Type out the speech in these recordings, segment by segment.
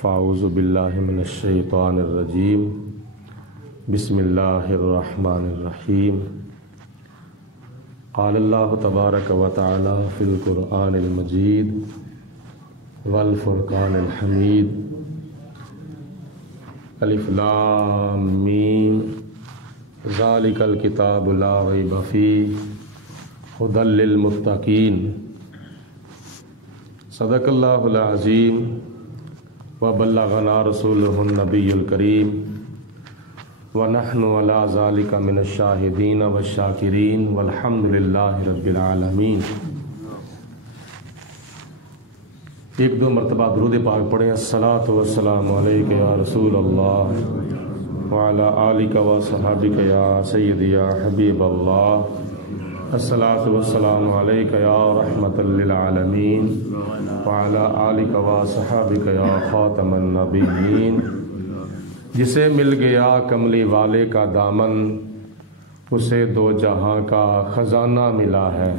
فاعوذ باللہ من الشیطان الرجیم بسم اللہ الرحمن الرحیم قال اللہ تبارک و تعالی فی القرآن المجید والفرقان الحمید الف لام میم ذالک الکتاب لا ریب فیہ ھدی للمتقین صدق اللہ العظیم وبلغنا رسولہ النبی الکریم ونحن علی ذالک من الشاہدین والشاکرین والحمد للہ رب العالمین۔ ایک دو مرتبہ درود پاک پڑھیں۔ الصلاۃ والسلام علیک یا رسول اللہ وعلی آلک وصحبک یا سیدی یا حبیب اللہ۔ الصلاۃ والسلام علیک یا رحمۃ للعالمین وعلی آلک وصحبک یا خاتم النبیین۔ جسے مل گیا کملی والے کا دامن اسے دو جہاں کا خزانہ ملا ہے۔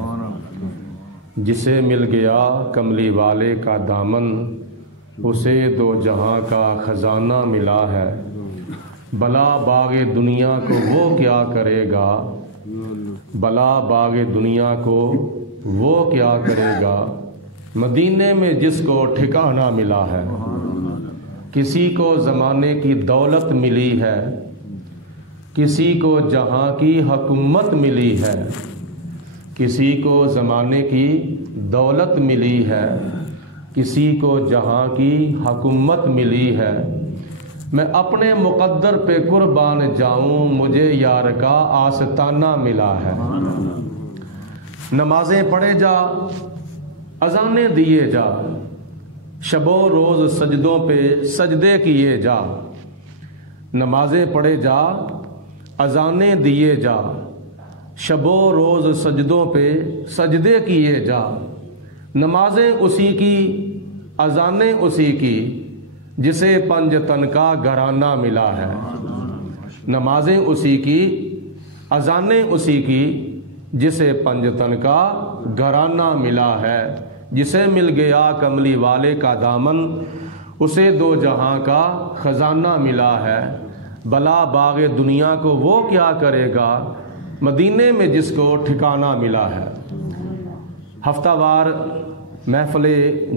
جسے مل گیا کملی والے کا دامن اسے دو جہاں کا خزانہ ملا ہے۔ بلا باغ دنیا کو وہ کیا کرے گا، بلا باغ دنیا کو وہ کیا کرے گا، مدینے میں جس کو ٹھکانہ ملا ہے۔ کسی کو زمانے کی دولت ملی ہے، کسی کو جہاں کی حکومت ملی ہے، کسی کو زمانے کی دولت ملی ہے، کسی کو جہاں کی حکومت ملی ہے۔ میں اپنے مقدر پہ قربان جاؤں، مجھے یار کا آستانہ ملا ہے۔ نمازیں پڑھے جا، اذانیں دیے جا، شب و روز سجدوں پہ سجدے کیے جا۔ نمازیں پڑھے جا، اذانیں دیے جا، شب و روز سجدوں پہ سجدے کیے جا۔ نمازیں اسی کی، اذانیں اسی کی، جسے پنج تن کا گھرانہ ملا ہے۔ نمازیں اسی کی، اذانیں اسی کی، جسے پنج تن کا گھرانہ ملا ہے۔ جسے مل گیا کملی والے کا دامن اسے دو جہاں کا خزانہ ملا ہے۔ بلا باغ دنیا کو وہ کیا کرے گا، مدینے میں جس کو ٹھکانہ ملا ہے۔ ہفتہ وار محفل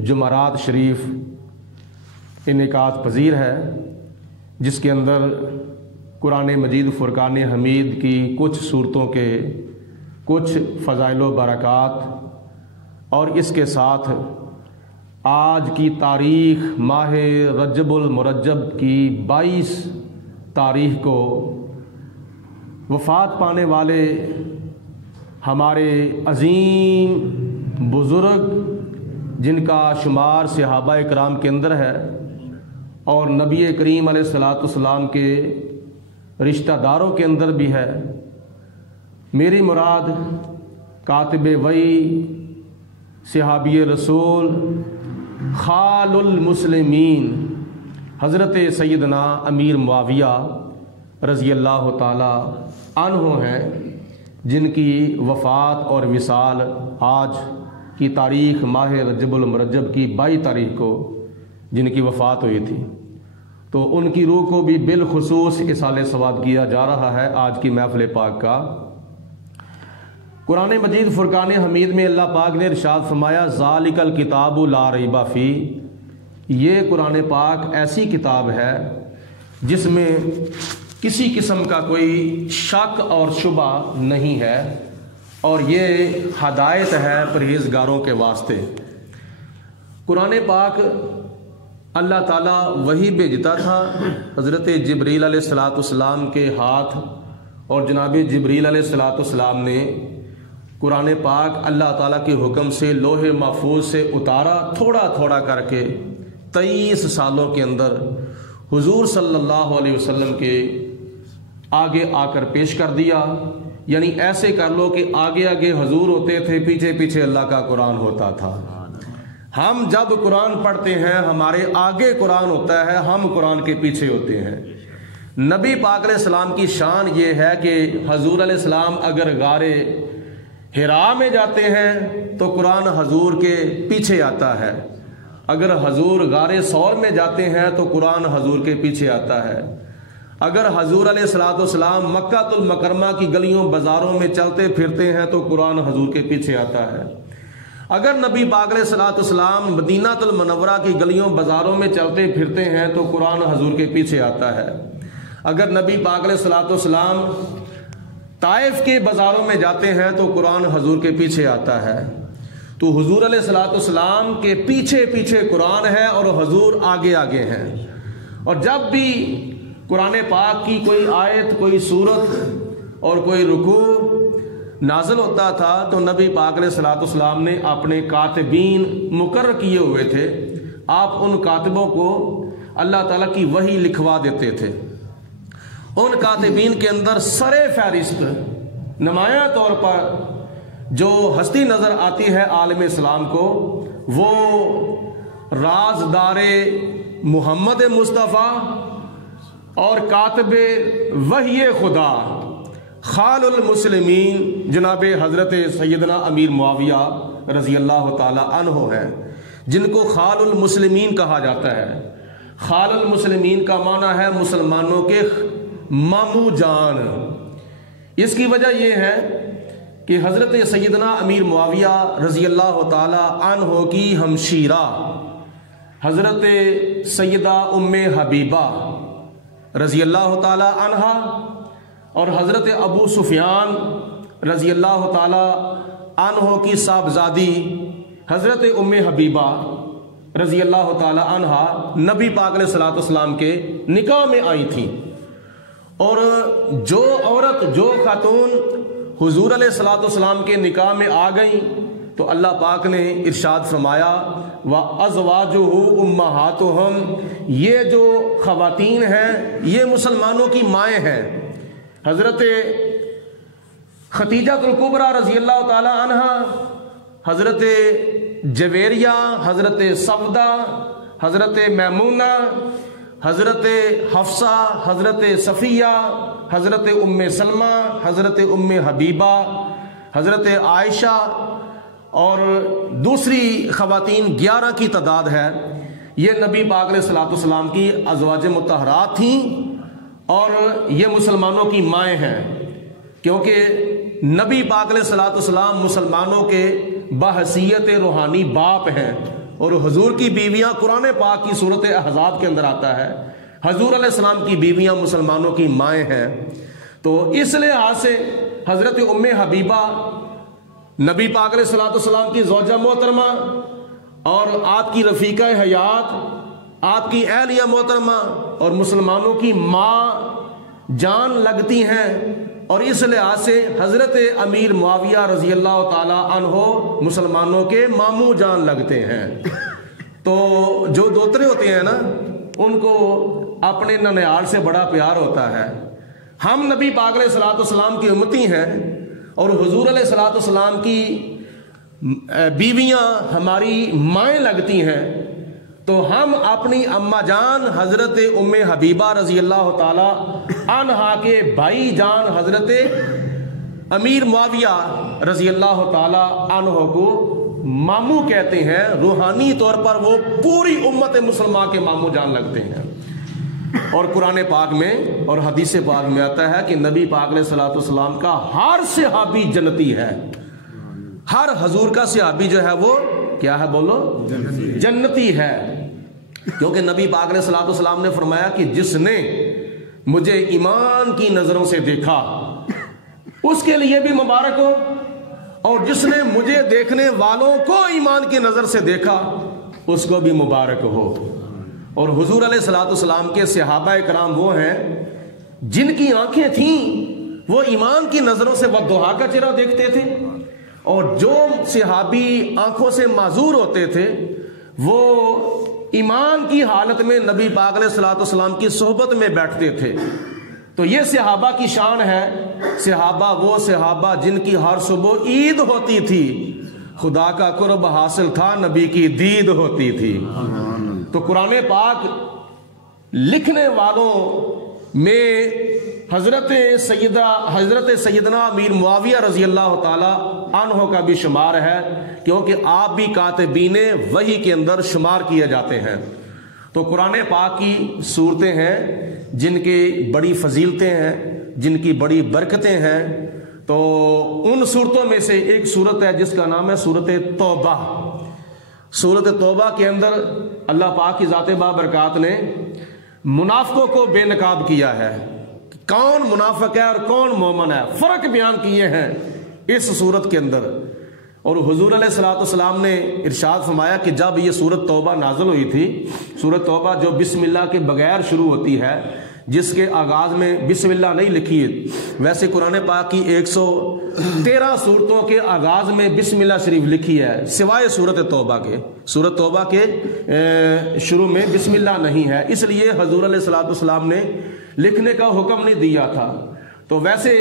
جمعرات شریف انعقاد پذیر ہے، جس کے اندر قرآن مجید فرقان حمید کی کچھ صورتوں کے کچھ فضائل و برکات، اور اس کے ساتھ آج کی تاریخ ماہ رجب المرجب کی 22 تاریخ کو وفات پانے والے ہمارے عظیم بزرگ، جن کا شمار صحابہ اکرام کے اندر ہے اور نبی کریم علیہ الصلوۃ والسلام کے رشتہ داروں کے اندر بھی ہے۔ میری مراد کاتب وحی، صحابی رسول، خال المسلمین حضرت سیدنا امیر معاویہ رضی اللہ تعالی عنہ ہیں، جن کی وفات اور وصال آج کی تاریخ ماہ رجب المرجب کی 22 تاریخ کو جن کی وفات ہوئی تھی۔ تو ان کی روح کو بھی بالخصوص اصالہ ثواب کیا جا رہا ہے آج کی محفل پاک کا۔ قرآن مجید فرقان حمید میں اللہ پاک نے ارشاد فرمایا ذالک الکتاب لا ریب فیہ، یہ قرآن پاک ایسی کتاب ہے جس میں کسی قسم کا کوئی شک اور شبہ نہیں ہے، اور یہ ہدایت ہے پرہیزگاروں کے واسطے۔ قرآن پاک اللہ تعالیٰ وحی بھیجتا تھا حضرت جبریل علیہ الصلوۃ والسلام کے ہاتھ، اور جناب جبریل علیہ الصلوۃ والسلام نے قرآن پاک اللہ تعالیٰ کے حکم سے لوح محفوظ سے اتارا، تھوڑا تھوڑا کر کے 23 سالوں کے اندر حضور صلی اللہ علیہ وسلم کے آگے آ کر پیش کر دیا۔ یعنی ایسے کر لو کہ آگے آگے حضور ہوتے تھے، پیچھے پیچھے اللہ کا قرآن ہوتا تھا۔ ہم جب قرآن پڑھتے ہیں ہمارے آگے قرآن ہوتا ہے، ہم قرآن کے پیچھے ہوتے ہیں۔ نبی پاک علیہ السلام کی شان یہ ہے کہ حضور علیہ السلام اگر غار حرا میں جاتے ہیں تو قرآن حضور کے پیچھے آتا ہے، اگر حضور غار ثور میں جاتے ہیں تو قرآن حضور کے پیچھے آتا ہے، اگر حضور علیہ الصلوۃ والسلام مکہ المکرمہ کی گلیوں بازاروں میں چلتے پھرتے ہیں تو قرآن حضور کے پیچھے آتا ہے، اگر نبی پاک علیہ الصلوۃ والسلام مدینہ المنورہ کی گلیوں بازاروں میں چلتے پھرتے ہیں تو قرآن حضور کے پیچھے آتا ہے، اگر نبی پاک علیہ الصلوۃ والسلام طائف کے بازاروں میں جاتے ہیں تو قرآن حضور کے پیچھے آتا ہے۔ تو حضور علیہ الصلوۃ والسلام کے پیچھے پیچھے قرآن ہے اور حضور آگے آگے ہیں۔ اور جب بھی قرآن پاک کی کوئی آیت، کوئی سورت اور کوئی رکوع نازل ہوتا تھا تو نبی پاک علیہ الصلوۃ والسلام نے اپنے کاتبین مقرر کیے ہوئے تھے، آپ ان کاتبوں کو اللہ تعالیٰ کی وحی لکھوا دیتے تھے۔ ان کاتبین کے اندر سر فہرست نمایاں طور پر جو ہستی نظر آتی ہے عالم اسلام کو، وہ رازدار محمد مصطفیٰ اور کاتب وحی خدا خال المسلمین جناب حضرت سیدنا امیر معاویہ رضی اللہ تعالی عنہ ہیں، جن کو خال المسلمین کہا جاتا ہے۔ خال المسلمین کا معنی ہے مسلمانوں کے ماموں جان۔ اس کی وجہ یہ ہے کہ حضرت سیدنا امیر معاویہ رضی اللہ تعالی عنہ کی ہمشیرہ حضرت سیدہ ام حبیبہ رضی اللہ تعالی عنہا اور حضرت ابو سفیان رضی اللہ تعالی عنہ کی صاحبزادی حضرت ام حبیبہ رضی اللہ تعالی عنہا نبی پاک علیہ الصلوۃ والسلام کے نکاح میں آئی تھیں۔ اور جو عورت، جو خاتون حضور علیہ الصلوۃ والسلام کے نکاح میں آ گئیں تو اللہ پاک نے ارشاد فرمایا وَأَزْوَاجُهُ أُمَّهَاتُهُمْ، یہ جو خواتین ہیں یہ مسلمانوں کی مائیں ہیں۔ حضرت خدیجہ الکبریٰ رضی اللہ تعالی عنہا، حضرت جویریہ، حضرت سودہ، حضرت میمونہ، حضرت حفصہ، حضرت صفیہ، حضرت ام سلمہ، حضرت ام حبیبہ، حضرت عائشہ اور دوسری خواتین 11 کی تعداد ہے۔ یہ نبی پاک علیہ الصلوۃ والسلام کی ازواج مطہرات تھیں اور یہ مسلمانوں کی مائیں ہیں، کیونکہ نبی پاک علیہ الصلوۃ والسلام مسلمانوں کے بحیثیت روحانی باپ ہیں، اور حضور کی بیویاں قرآن پاک کی سورۃ احزاب کے اندر آتا ہے حضور علیہ السلام کی بیویاں مسلمانوں کی مائیں ہیں۔ تو اس لحاظ سے حضرت ام حبیبہ نبی پاک علیہ الصلوۃ والسلام کی زوجہ محترمہ اور آپ کی رفیقہ حیات، آپ کی اہلیہ محترمہ اور مسلمانوں کی ماں جان لگتی ہیں، اور اس لحاظ سے حضرت امیر معاویہ رضی اللہ تعالی عنہ مسلمانوں کے ماموں جان لگتے ہیں۔ تو جو دوترے ہوتے ہیں نا، ان کو اپنے ننیال سے بڑا پیار ہوتا ہے۔ ہم نبی پاک علیہ الصلوۃ والسلام کی امتی ہیں اور حضور علیہ الصلوۃ والسلام کی بیویاں ہماری مائیں لگتی ہیں، تو ہم اپنی اماں جان حضرت ام حبیبہ رضی اللہ تعالی عنہا کے بھائی جان حضرت امیر معاویہ رضی اللہ تعالی عنہ کو ماموں کہتے ہیں۔ روحانی طور پر وہ پوری امت مسلمہ کے ماموں جان لگتے ہیں۔ اور قرآن پاک میں اور حدیث پاک میں آتا ہے کہ نبی پاک علیہ الصلوۃ والسلام کا ہر صحابی جنتی ہے۔ ہر حضور کا صحابی جو ہے وہ کیا ہے؟ بولو، جنتی ہے۔ کیونکہ نبی پاک علیہ الصلوۃ والسلام نے فرمایا کہ جس نے مجھے ایمان کی نظروں سے دیکھا اس کے لیے بھی مبارک ہو، اور جس نے مجھے دیکھنے والوں کو ایمان کی نظر سے دیکھا اس کو بھی مبارک ہو۔ اور حضور علیہ الصلوۃ والسلام کے صحابہ کرام وہ ہیں جن کی آنکھیں تھیں وہ ایمان کی نظروں سے والضحیٰ کا چہرہ دیکھتے تھے، اور جو صحابی آنکھوں سے معذور ہوتے تھے وہ ایمان کی حالت میں نبی پاک علیہ الصلوۃ والسلام کی صحبت میں بیٹھتے تھے۔ تو یہ صحابہ کی شان ہے۔ صحابہ وہ صحابہ جن کی ہر صبح عید ہوتی تھی، خدا کا قرب حاصل تھا، نبی کی دید ہوتی تھی۔ تو قرآن پاک لکھنے والوں میں حضرت سیدنا امیر معاویہ رضی اللہ تعالی عنہ کا بھی شمار ہے، کیونکہ آپ بھی کاتبین وحی کے اندر شمار کیے جاتے ہیں۔ تو قرآن پاک کی صورتیں ہیں جن کی بڑی فضیلتیں ہیں، جن کی بڑی برکتیں ہیں۔ تو ان صورتوں میں سے ایک صورت ہے جس کا نام ہے سورت توبہ۔ سورت توبہ کے اندر اللہ پاک کی ذات بابرکات نے منافقوں کو بے نقاب کیا ہے، کون منافق ہے اور کون مومن ہے، فرق بیان کیے ہیں اس صورت کے اندر۔ اور حضور علیہ الصلوۃ والسلام نے ارشاد فرمایا کہ جب یہ سورت توبہ نازل ہوئی تھی، سورت توبہ جو بسم اللہ کے بغیر شروع ہوتی ہے، جس کے آغاز میں بسم اللہ نہیں لکھی ہے، ویسے قرآن پاک کی 113 صورتوں کے آغاز میں بسم اللہ شریف لکھی ہے، سوائے سورت توبہ کے۔ سورت توبہ کے شروع میں بسم اللہ نہیں ہے، اس لیے حضور علیہ الصلوۃ والسلام نے لکھنے کا حکم نہیں دیا تھا۔ تو ویسے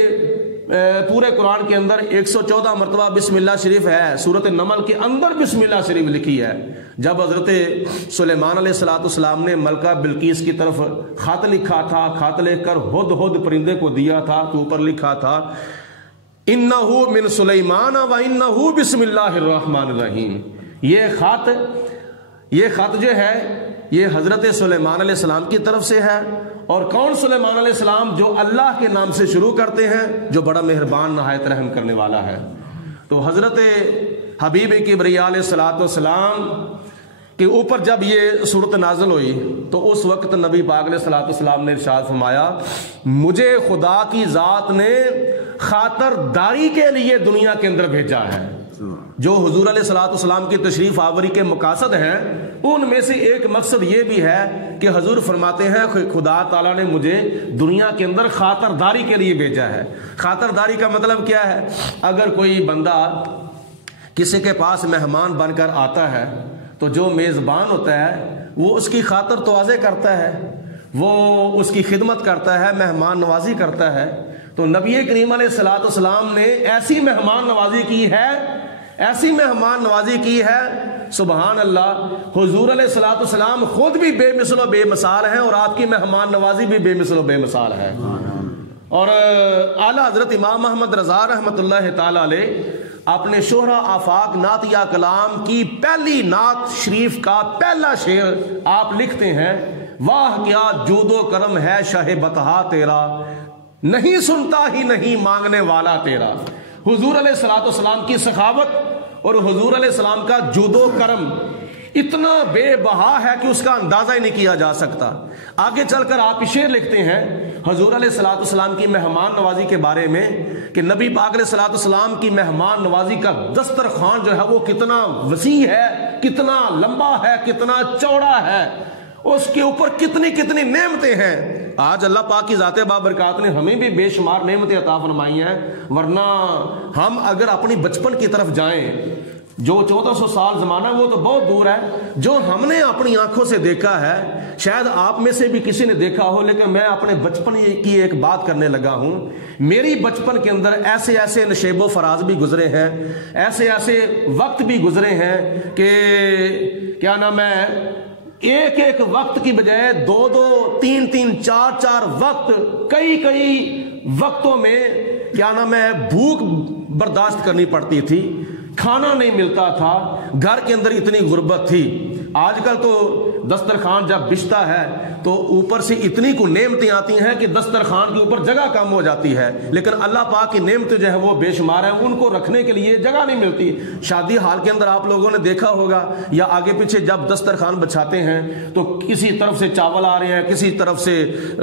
پورے قرآن کے اندر 114 مرتبہ بسم اللہ شریف ہے، سورت نمل کے اندر بسم اللہ شریف لکھی ہے۔ جب حضرت سلیمان علیہ الصلوۃ والسلام نے ملکہ بلقیس کی طرف خط لکھا تھا، خط لکھ کر ہد پرندے کو دیا تھا، تو اوپر لکھا تھا انہ من سلیمان و انہ بسم اللہ الرحمن الرحیم۔ یہ خط جو ہے یہ حضرت سلیمان علیہ السلام کی طرف سے ہے۔ اور کون سلیمان علیہ السلام؟ جو اللہ کے نام سے شروع کرتے ہیں، جو بڑا مہربان نہایت رحم کرنے والا ہے۔ تو حضرت حبیب کبریا علیہ الصلوۃ والسلام کے اوپر جب یہ صورت نازل ہوئی تو اس وقت نبی پاک علیہ الصلوۃ والسلام نے ارشاد فرمایا، مجھے خدا کی ذات نے خاطرداری کے لیے دنیا کے اندر بھیجا ہے۔ جو حضور علیہ الصلوۃ والسلام کی تشریف آوری کے مقاصد ہیں، ان میں سے ایک مقصد یہ بھی ہے کہ حضور فرماتے ہیں خدا تعالیٰ نے مجھے دنیا کے اندر خاطرداری کے لیے بھیجا ہے۔ خاطرداری کا مطلب کیا ہے؟ اگر کوئی بندہ کسی کے پاس مہمان بن کر آتا ہے تو جو میزبان ہوتا ہے وہ اس کی خاطر توازے کرتا ہے، وہ اس کی خدمت کرتا ہے، مہمان نوازی کرتا ہے۔ تو نبی کریم علیہ الصلوۃ والسلام نے ایسی مہمان نوازی کی ہے، ایسی مہمان نوازی کی ہے، سبحان اللہ۔ حضور علیہ الصلوۃ والسلام خود بھی بے مثل و بے مثال ہیں، اور آپ کی مہمان نوازی بھی بے مثل و بے مثال ہے۔ اور اعلیٰ حضرت امام محمد رضا رحمۃ اللہ تعالی علیہ اپنے شہرہ آفاق نعتیہ کلام کی پہلی نعت شریف کا پہلا شعر آپ لکھتے ہیں، واہ کیا جود و کرم ہے شاہ بطحا تیرا، نہیں سنتا ہی نہیں مانگنے والا تیرا۔ حضور علیہ الصلوۃ والسلام کی سخاوت اور حضور علیہ السلام کا جود و کرم اتنا بے بہا ہے کہ اس کا اندازہ ہی نہیں کیا جا سکتا۔ آگے چل کر آپ شعر لکھتے ہیں حضور علیہ الصلوۃ والسلام کی مہمان نوازی کے بارے میں کہ نبی پاک علیہ الصلوۃ والسلام کی مہمان نوازی کا دسترخوان جو ہے وہ کتنا وسیع ہے، کتنا لمبا ہے، کتنا چوڑا ہے، اس کے اوپر کتنی کتنی نعمتیں ہیں۔ آج اللہ پاک کی ذات بابرکات نے ہمیں بھی بے شمار نعمتیں عطا فرمائی ہیں، ورنہ ہم اگر اپنی بچپن کی طرف جائیں، جو 1400 سال زمانہ وہ تو بہت دور ہے، جو ہم نے اپنی آنکھوں سے دیکھا ہے شاید آپ میں سے بھی کسی نے دیکھا ہو، لیکن میں اپنے بچپن کی ایک بات کرنے لگا ہوں۔ میری بچپن کے اندر ایسے ایسے نشیب و فراز بھی گزرے ہیں، ایسے ایسے وقت بھی گزرے ہیں کہ کیا نام ہے، ایک ایک وقت کی بجائے 2 3 4 وقت، کئی وقتوں میں کیا نام ہے بھوک برداشت کرنی پڑتی تھی، کھانا نہیں ملتا تھا، گھر کے اندر اتنی غربت تھی۔ آج کل تو دسترخوان جب بچھتا ہے تو اوپر سے اتنی کو نعمتیں آتی ہیں کہ دسترخوان کے اوپر جگہ کم ہو جاتی ہے، لیکن اللہ پاک کی نعمتیں جو ہے وہ بے شمار ہیں، ان کو رکھنے کے لیے جگہ نہیں ملتی۔ شادی حال کے اندر آپ لوگوں نے دیکھا ہوگا یا آگے پیچھے جب دسترخوان بچھاتے ہیں تو کسی طرف سے چاول آ رہے ہیں، کسی طرف سے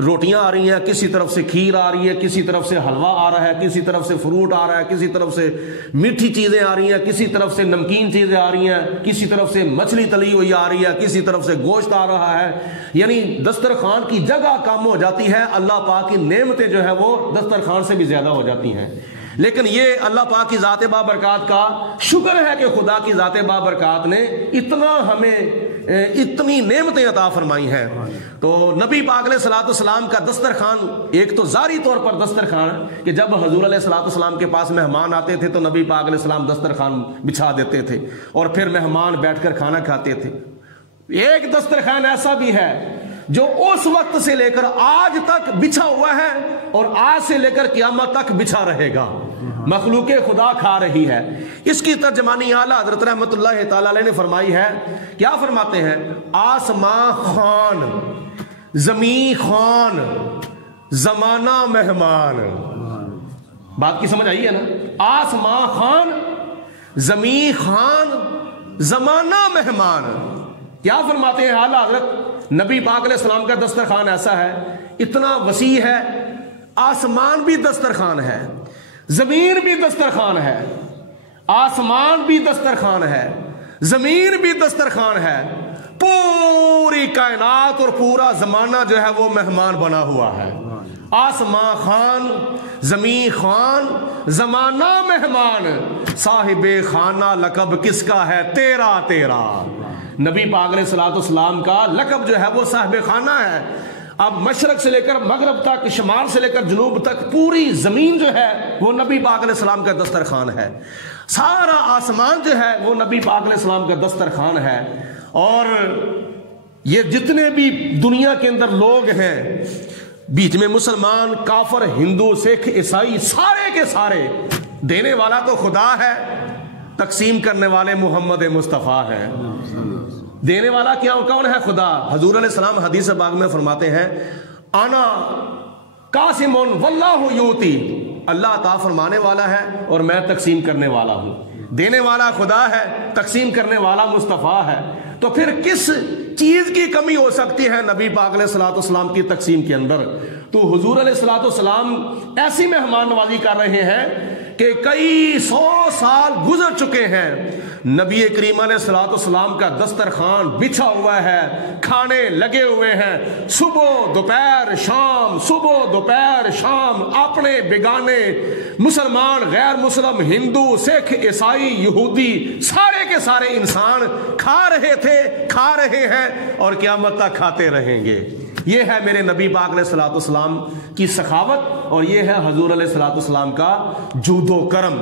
روٹیاں آ رہی ہیں، کسی طرف سے کھیر آ رہی ہے، کسی طرف سے حلوہ آ رہا ہے، کسی طرف سے فروٹ آ رہا ہے، کسی طرف سے میٹھی چیزیں آ رہی ہیں، کسی طرف سے نمکین چیزیں آ رہی ہیں، کسی طرف سے مچھلی تلی ہوئی آ رہی ہے، کسی طرف سے گوشت آ رہا ہے۔ یعنی دسترخوان کی جگہ کم ہو جاتی ہے، اللہ پاک کی نعمتیں جو ہے وہ دسترخوان سے بھی زیادہ ہو جاتی ہیں۔ لیکن یہ اللہ پاک کی ذات بابرکات کا شکر ہے کہ خدا کی ذات بابرکات نے اتنا ہمیں اتنی نعمتیں عطا فرمائی ہیں۔ تو نبی پاک علیہ الصلوۃ والسلام کا دسترخوان ایک تو ظاہری طور پر دسترخوان کہ جب حضور علیہ الصلوۃ والسلام کے پاس مہمان آتے تھے تو نبی پاک علیہ السلام دسترخوان بچھا دیتے تھے اور پھر مہمان بیٹھ کر کھانا کھاتے تھے۔ ایک دسترخوان ایسا بھی ہے جو اس وقت سے لے کر آج تک بچھا ہوا ہے اور آج سے لے کر قیامت تک بچھا رہے گا، مخلوق خدا کھا رہی ہے۔ اس کی ترجمانی اعلیٰ حضرت رحمت اللہ تعالی علیہ نے فرمائی ہے، کیا فرماتے ہیں؟ آسمان خان، زمین خان، زمانہ مہمان۔ بات کی سمجھ آئی ہے نا؟ آسمان خان، زمین خان، زمانہ مہمان۔ کیا فرماتے ہیں اعلیٰ حضرت؟ نبی پاک علیہ السلام کا دسترخوان ایسا ہے، اتنا وسیع ہے، آسمان بھی دسترخوان ہے، زمین بھی دسترخوان ہے، آسمان بھی دسترخوان ہے، زمین بھی دسترخوان ہے، پوری کائنات اور پورا زمانہ جو ہے وہ مہمان بنا ہوا ہے۔ آسمان خان، زمین خان، زمانہ مہمان، صاحب خانہ لقب کس کا ہے؟ تیرا تیرا۔ نبی پاک علیہ الصلوۃ والسلام کا لقب جو ہے وہ صاحب خانہ ہے۔ اب مشرق سے لے کر مغرب تک، شمال سے لے کر جنوب تک پوری زمین جو ہے وہ نبی پاک علیہ السلام کا دسترخوان ہے، سارا آسمان جو ہے وہ نبی پاک علیہ السلام کا دسترخوان ہے۔ اور یہ جتنے بھی دنیا کے اندر لوگ ہیں، بیچ میں مسلمان، کافر، ہندو، سکھ، عیسائی، سارے کے سارے، دینے والا تو خدا ہے، تقسیم کرنے والے محمد مصطفیٰ ہے۔ دینے والا کیا کون ہے؟ خدا۔ حضور علیہ السلام حدیث پاک میں فرماتے ہیں، انا قاسم واللہ یوتی، اللہ عطا فرمانے والا ہے اور میں تقسیم کرنے والا ہوں۔ دینے والا خدا ہے، تقسیم کرنے والا مصطفیٰ ہے، تو پھر کس چیز کی کمی ہو سکتی ہے نبی پاک علیہ الصلوۃ والسلام کی تقسیم کے اندر؟ تو حضور علیہ الصلوۃ والسلام ایسی مہمان نوازی کر رہے ہیں کہ کئی سو سال گزر چکے ہیں، نبی کریم علیہ الصلوۃ والسلام کا دسترخوان بچھا ہوا ہے، کھانے لگے ہوئے ہیں، صبح دوپہر شام، صبح دوپہر شام، اپنے بیگانے، مسلمان، غیر مسلم، ہندو، سکھ، عیسائی، یہودی، سارے کے سارے انسان کھا رہے تھے، کھا رہے ہیں اور قیامت تک کھاتے رہیں گے۔ یہ ہے میرے نبی پاک علیہ الصلوۃ والسلام کی سخاوت، اور یہ ہے حضور علیہ الصلوۃ والسلام کا جود و کرم۔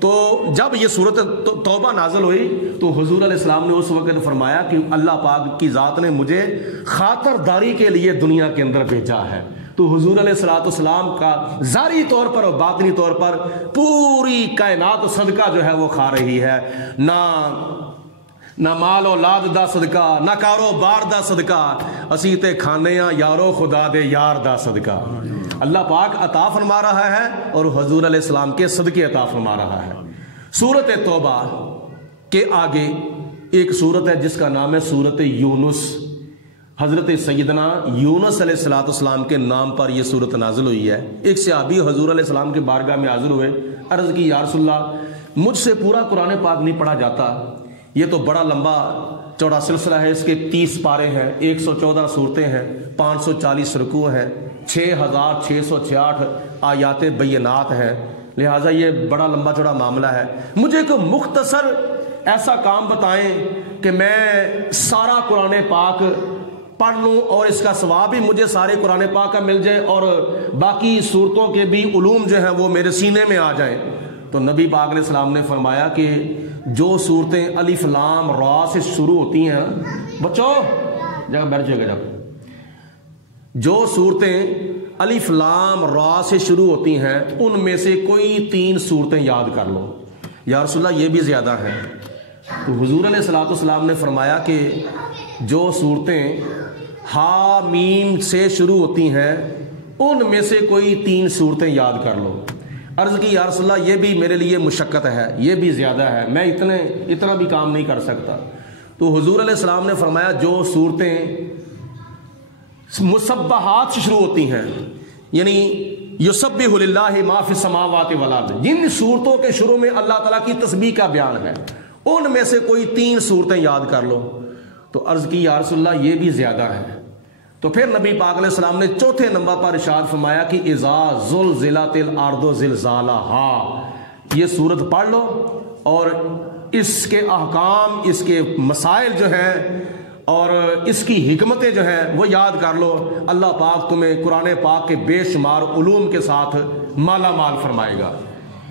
تو جب یہ سورۃ توبہ نازل ہوئی تو حضور علیہ السلام نے اس وقت فرمایا کہ اللہ پاک کی ذات نے مجھے خاطرداری کے لیے دنیا کے اندر بھیجا ہے۔ تو حضور علیہ الصلوۃ والسلام کا ظاہری طور پر اور باطنی طور پر پوری کائنات صدقہ جو ہے وہ کھا رہی ہے، نہ مال اولاد دا صدقہ، نہ کاروبار دا صدقہ، اسی تے کھانے ہاں یارو خدا دے یار دا صدقہ۔ اللہ پاک عطا فرما رہا ہے اور حضور علیہ السلام کے صدقے عطا فرما رہا ہے۔ سورۃ توبہ کے آگے ایک سورت ہے جس کا نام ہے سورۃ یونس۔ حضرت سیدنا یونس علیہ الصلوۃ والسلام کے نام پر یہ سورت نازل ہوئی ہے۔ ایک صحابی حضور علیہ السلام کے بارگاہ میں حاضر ہوئے، عرض کی یا رسول اللہ مجھ سے پورا قرآن پاک نہیں پڑھا جاتا، یہ تو بڑا لمبا چوڑا سلسلہ ہے، اس کے 30 پارے ہیں، 114 صورتیں ہیں، 540 رکوع ہیں، 6666 آیات بینات ہیں، لہٰذا یہ بڑا لمبا چوڑا معاملہ ہے، مجھے کوئی مختصر ایسا کام بتائیں کہ میں سارا قرآن پاک پڑھ لوں اور اس کا ثواب بھی مجھے سارے قرآن پاک کا مل جائے اور باقی صورتوں کے بھی علوم جو ہیں وہ میرے سینے میں آ جائیں۔ تو نبی پاک علیہ السلام نے فرمایا کہ جو صورتیں الف لام را سے شروع ہوتی ہیں، بچوں جگہ بیٹھ جائے گا، جو صورتیں الف لام را سے شروع ہوتی ہیں ان میں سے کوئی 3 صورتیں یاد کر لو۔ یا رسول اللہ یہ بھی زیادہ ہیں۔ تو حضور علیہ الصلوۃ والسلام نے فرمایا کہ جو صورتیں ہا میم سے شروع ہوتی ہیں ان میں سے کوئی 3 صورتیں یاد کر لو۔ عرض کی یا رسول اللہ یہ بھی میرے لیے مشقت ہے، یہ بھی زیادہ ہے، میں اتنا بھی کام نہیں کر سکتا۔ تو حضور علیہ السلام نے فرمایا جو صورتیں مسبحات سے شروع ہوتی ہیں، یعنی یسبح للہ ما فی السماوات والارض، جن صورتوں کے شروع میں اللہ تعالیٰ کی تسبیح کا بیان ہے ان میں سے کوئی 3 صورتیں یاد کر لو۔ تو عرض کی یا رسول اللہ یہ بھی زیادہ ہے۔ تو پھر نبی پاک علیہ السلام نے چوتھے نمبر پر ارشاد فرمایا کہ اذا زلزلت الارض زلزالہا، یہ سورت پڑھ لو اور اس کے احکام، اس کے مسائل جو ہیں اور اس کی حکمتیں جو ہیں وہ یاد کر لو، اللہ پاک تمہیں قرآن پاک کے بے شمار علوم کے ساتھ مالا مال فرمائے گا۔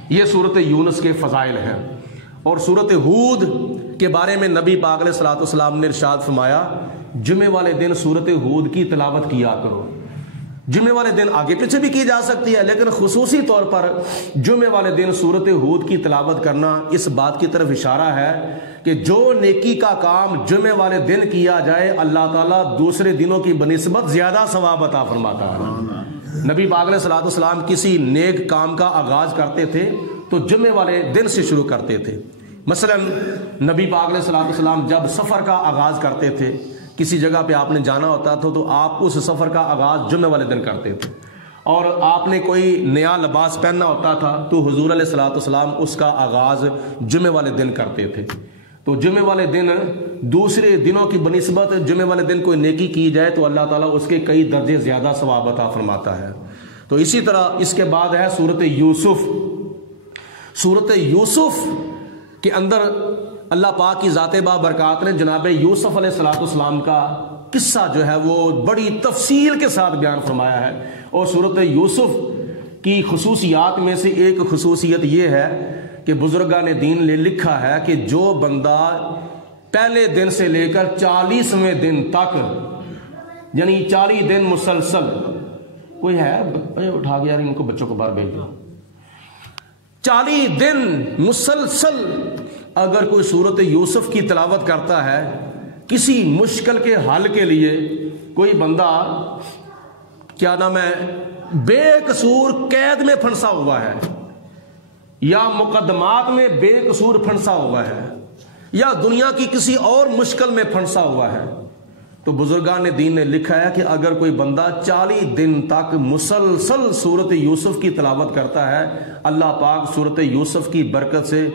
یہ سورت یونس کے فضائل ہیں۔ اور سورت ہود کے بارے میں نبی پاک علیہ الصلوۃ والسلام نے ارشاد فرمایا جمعے والے دن سورت ہود کی تلاوت کیا کرو۔ جمعے والے دن آگے پیچھے بھی کی جا سکتی ہے، لیکن خصوصی طور پر جمعے والے دن سورت ہود کی تلاوت کرنا اس بات کی طرف اشارہ ہے کہ جو نیکی کا کام جمعے والے دن کیا جائے اللہ تعالیٰ دوسرے دنوں کی بنسبت زیادہ ثواب عطا فرماتا ہے۔ نبی پاک علیہ الصلوۃ والسلام کسی نیک کام کا آغاز کرتے تھے تو جمعے والے دن سے شروع کرتے تھے۔ مثلا نبی پاک علیہ الصلوۃ والسلام جب سفر کا آغاز کرتے تھے، کسی جگہ پہ آپ نے جانا ہوتا تھا تو آپ اس سفر کا آغاز جمعے والے دن کرتے تھے، اور آپ نے کوئی نیا لباس پہننا ہوتا تھا تو حضور علیہ الصلوۃ والسلام اس کا آغاز جمعے والے دن کرتے تھے۔ تو جمعے والے دن دوسرے دنوں کی بنسبت جمعے والے دن کوئی نیکی کی جائے تو اللہ تعالیٰ اس کے کئی درجے زیادہ ثواب عطا فرماتا ہے۔ تو اسی طرح اس کے بعد ہے سورت یوسف۔ سورت یوسف کے اندر اللہ پاک کی ذات بابرکات نے جناب یوسف علیہ الصلوۃ والسلام کا قصہ جو ہے وہ بڑی تفصیل کے ساتھ بیان فرمایا ہے، اور سورت یوسف کی خصوصیات میں سے ایک خصوصیت یہ ہے کہ بزرگان دین نے لکھا ہے کہ جو بندہ پہلے دن سے لے کر 40ویں دن تک، یعنی 40 دن مسلسل، کوئی ہے اٹھا گیا ان کو بچوں کو باہر بھیج دو، 40 دن مسلسل اگر کوئی سورت یوسف کی تلاوت کرتا ہے کسی مشکل کے حل کے لیے، کوئی بندہ کیا نام ہے بے قصور قید میں پھنسا ہوا ہے یا مقدمات میں بے قصور پھنسا ہوا ہے یا دنیا کی کسی اور مشکل میں پھنسا ہوا ہے، تو بزرگان دین نے لکھا ہے کہ اگر کوئی بندہ 40 دن تک مسلسل سورت یوسف کی تلاوت کرتا ہے، اللہ پاک سورت یوسف کی برکت سے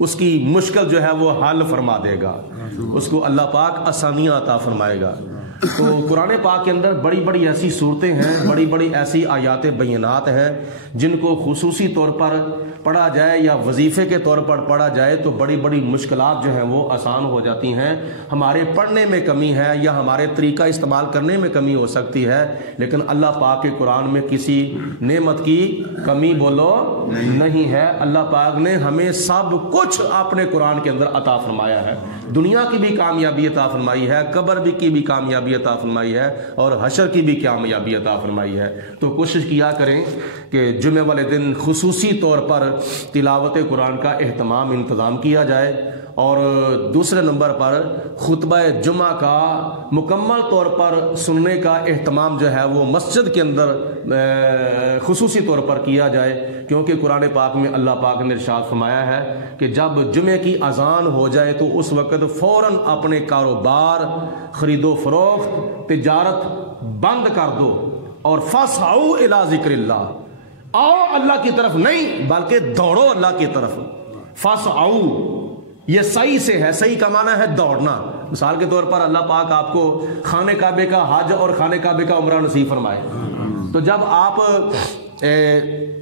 اس کی مشکل جو ہے وہ حل فرما دے گا، اس کو اللہ پاک آسانیاں عطا فرمائے گا۔ تو قرآن پاک کے اندر بڑی بڑی ایسی صورتیں ہیں، بڑی بڑی ایسی آیات بینات ہیں جن کو خصوصی طور پر پڑھا جائے یا وظیفے کے طور پر پڑھا جائے تو بڑی بڑی مشکلات جو ہیں وہ آسان ہو جاتی ہیں۔ ہمارے پڑھنے میں کمی ہے یا ہمارے طریقہ استعمال کرنے میں کمی ہو سکتی ہے، لیکن اللہ پاک کے قرآن میں کسی نعمت کی کمی بولو نہیں ہے۔ اللہ پاک نے ہمیں سب کچھ اپنے قرآن کے اندر عطا فرمایا ہے، دنیا کی بھی کامیابی عطا فرمائی ہے، قبر بھی کی بھی کامیابی عطا فرمائی ہے، اور حشر کی بھی کامیابی عطا فرمائی ہے۔ تو کوشش کیا کریں کہ جمعے والے دن خصوصی طور پر تلاوت قرآن کا اہتمام انتظام کیا جائے، اور دوسرے نمبر پر خطبہ جمعہ کا مکمل طور پر سننے کا اہتمام جو ہے وہ مسجد کے اندر خصوصی طور پر کیا جائے، کیونکہ قرآن پاک میں اللہ پاک نے ارشاد فرمایا ہے کہ جب جمعے کی اذان ہو جائے تو اس وقت فوراً اپنے کاروبار، خرید و فروخت، تجارت بند کر دو، اور فاسعوا الی ذکر اللہ، آؤ اللہ کی طرف نہیں بلکہ دوڑو اللہ کی طرف۔ فاسعوا یہ صحیح سے ہے، صحیح کا معنی ہے دوڑنا۔ مثال کے طور پر اللہ پاک آپ کو خانہ کعبے کا حج اور خانہ کعبے کا عمرہ نصیب فرمائے، تو جب آپ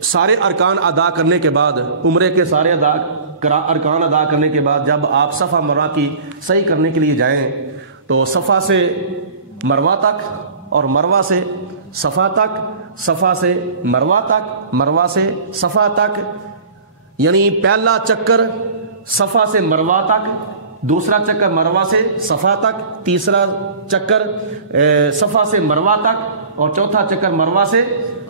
سارے ارکان ادا کرنے کے بعد، عمرے کے سارے ارکان ادا کرنے کے بعد جب آپ صفا مروہ کی صحیح کرنے کے لیے جائیں تو صفا سے مروہ تک اور مروہ سے صفا تک، صفا سے مروہ تک، مروہ سے صفا تک، یعنی پہلا چکر صفا سے مروہ تک، دوسرا چکر مروہ سے صفا تک، تیسرا چکر صفا سے مروہ تک، اور چوتھا چکر مروہ سے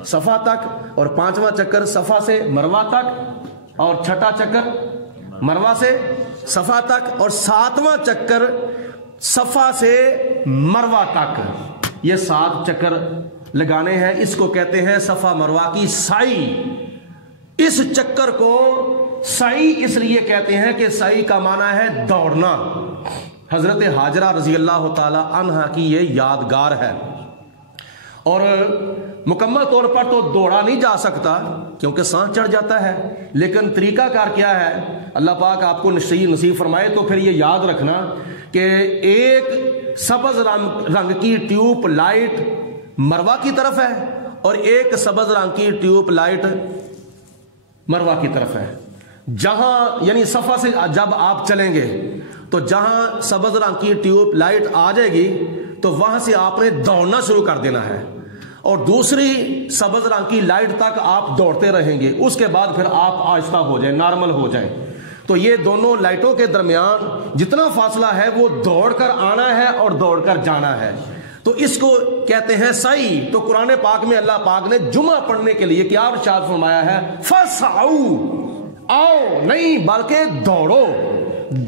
صفا تک، اور پانچواں چکر صفا سے مروہ تک، اور چھٹا چکر مروہ سے صفا تک، اور ساتواں چکر صفا سے مروہ تک۔ یہ 7 چکر لگانے ہیں، اس کو کہتے ہیں صفا مروہ کی سعی۔ اس چکر کو سعی اس لیے کہتے ہیں کہ سعی کا معنی ہے دوڑنا۔ حضرت حاجرہ رضی اللہ تعالی عنہا کی یہ یادگار ہے، اور مکمل طور پر تو دوڑا نہیں جا سکتا کیونکہ سانس چڑھ جاتا ہے، لیکن طریقہ کار کیا ہے اللہ پاک آپ کو نصیب فرمائے تو پھر یہ یاد رکھنا کہ ایک سبز رنگ کی ٹیوب لائٹ مروہ کی طرف ہے اور ایک سبز رنگ کی ٹیوب لائٹ مروہ کی طرف ہے۔ جہاں یعنی صفا سے جب آپ چلیں گے تو جہاں سبز رنگ کی ٹیوب لائٹ آ جائے گی تو وہاں سے آپ نے دوڑنا شروع کر دینا ہے، اور دوسری سبز رنگ کی لائٹ تک آپ دوڑتے رہیں گے، اس کے بعد پھر آپ آہستہ ہو جائیں، نارمل ہو جائیں۔ تو یہ دونوں لائٹوں کے درمیان جتنا فاصلہ ہے وہ دوڑ کر آنا ہے اور دوڑ کر جانا ہے، تو اس کو کہتے ہیں سعی۔ تو قرآن پاک میں اللہ پاک نے جمعہ پڑھنے کے لیے کیا ارشاد فرمایا ہے؟ فسعوا، آؤ نہیں بلکہ دوڑو،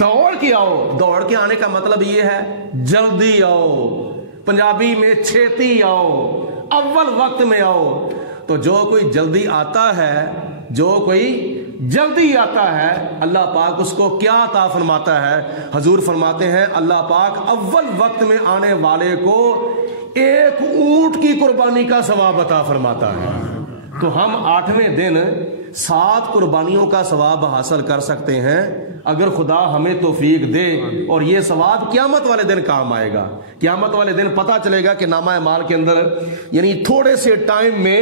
دوڑ کے آؤ۔ دوڑ کے آنے کا مطلب یہ ہے جلدی آؤ، پنجابی میں چھیتی آؤ، اول وقت میں آؤ۔ تو جو کوئی جلدی آتا ہے، جو کوئی جلدی آتا ہے، اللہ پاک اس کو کیا عطا فرماتا ہے؟ حضور فرماتے ہیں اللہ پاک اول وقت میں آنے والے کو ایک اونٹ کی قربانی کا ثواب عطا فرماتا ہے۔ تو ہم 8ویں دن 7 قربانیوں کا ثواب حاصل کر سکتے ہیں اگر خدا ہمیں توفیق دے، اور یہ ثواب قیامت والے دن کام آئے گا۔ قیامت والے دن پتہ چلے گا کہ نامہ اعمال کے اندر یعنی تھوڑے سے ٹائم میں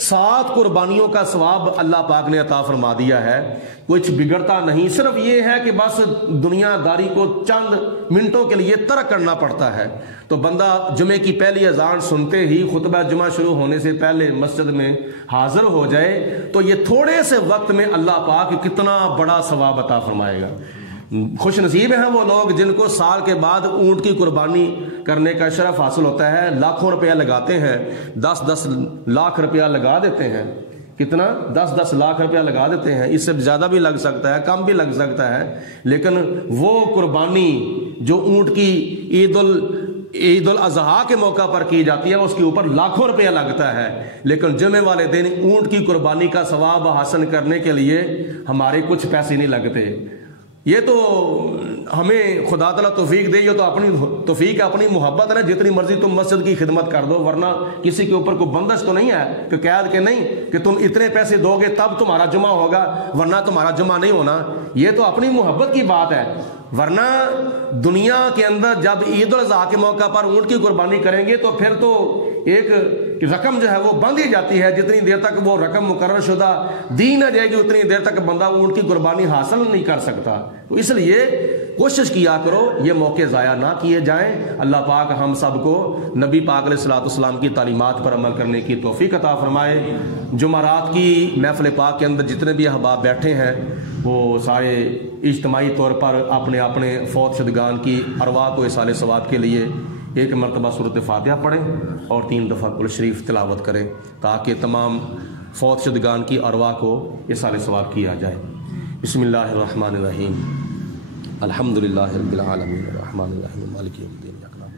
7 قربانیوں کا ثواب اللہ پاک نے عطا فرما دیا ہے۔ کچھ بگڑتا نہیں، صرف یہ ہے کہ بس دنیا داری کو چند منٹوں کے لیے ترک کرنا پڑتا ہے۔ تو بندہ جمعے کی پہلی اذان سنتے ہی خطبہ جمعہ شروع ہونے سے پہلے مسجد میں حاضر ہو جائے تو یہ تھوڑے سے وقت میں اللہ پاک کتنا بڑا ثواب عطا فرمائے گا۔ خوش نصیب ہیں وہ لوگ جن کو سال کے بعد اونٹ کی قربانی کرنے کا شرف حاصل ہوتا ہے، لاکھوں روپیہ لگاتے ہیں، 10-10 لاکھ روپیہ لگا دیتے ہیں۔ کتنا؟ 10-10 لاکھ روپیہ لگا دیتے ہیں۔ اس سے زیادہ بھی لگ سکتا ہے، کم بھی لگ سکتا ہے، لیکن وہ قربانی جو اونٹ کی عید الاضحیٰ کے موقع پر کی جاتی ہے اس کے اوپر لاکھوں روپیہ لگتا ہے، لیکن جمعے والے دن اونٹ کی قربانی کا ثواب حاصل کرنے کے لیے ہمارے کچھ پیسے نہیں لگتے۔ یہ تو ہمیں خدا تعالیٰ توفیق دے، یہ تو اپنی توفیق اپنی محبت ہے نا، جتنی مرضی تم مسجد کی خدمت کر دو، ورنہ کسی کے اوپر کوئی بندش تو نہیں ہے کہ قید کے نہیں کہ تم اتنے پیسے دو گے تب تمہارا جمعہ ہوگا ورنہ تمہارا جمعہ نہیں ہونا۔ یہ تو اپنی محبت کی بات ہے، ورنہ دنیا کے اندر جب عید الاضحیٰ کے موقع پر اونٹ کی قربانی کریں گے تو پھر تو ایک رقم جو ہے وہ بند ہی جاتی ہے، جتنی دیر تک وہ رقم مقرر شدہ دی نہ جائے گی اتنی دیر تک بندہ اونٹ کی قربانی حاصل نہیں کر سکتا۔ تو اس لیے کوشش کیا کرو یہ موقع ضائع نہ کیے جائیں۔ اللہ پاک ہم سب کو نبی پاک علیہ الصلوۃ والسلام کی تعلیمات پر عمل کرنے کی توفیق عطا فرمائے۔ جمعرات کی محفل پاک کے اندر جتنے بھی احباب بیٹھے ہیں وہ سارے اجتماعی طور پر اپنے اپنے فوت شدگان کی ارواح کو اصال ثواب کے لیے ایک مرتبہ سورۃ فاتحہ پڑھیں اور 3 دفعہ کل شریف تلاوت کریں تاکہ تمام فوت شدگان کی ارواح کو اصال ثواب کیا جائے۔ بسم اللہ الرحمن الرحیم، الحمد للہ رب العالمین الرحمن الرحیم مالک یوم الدین۔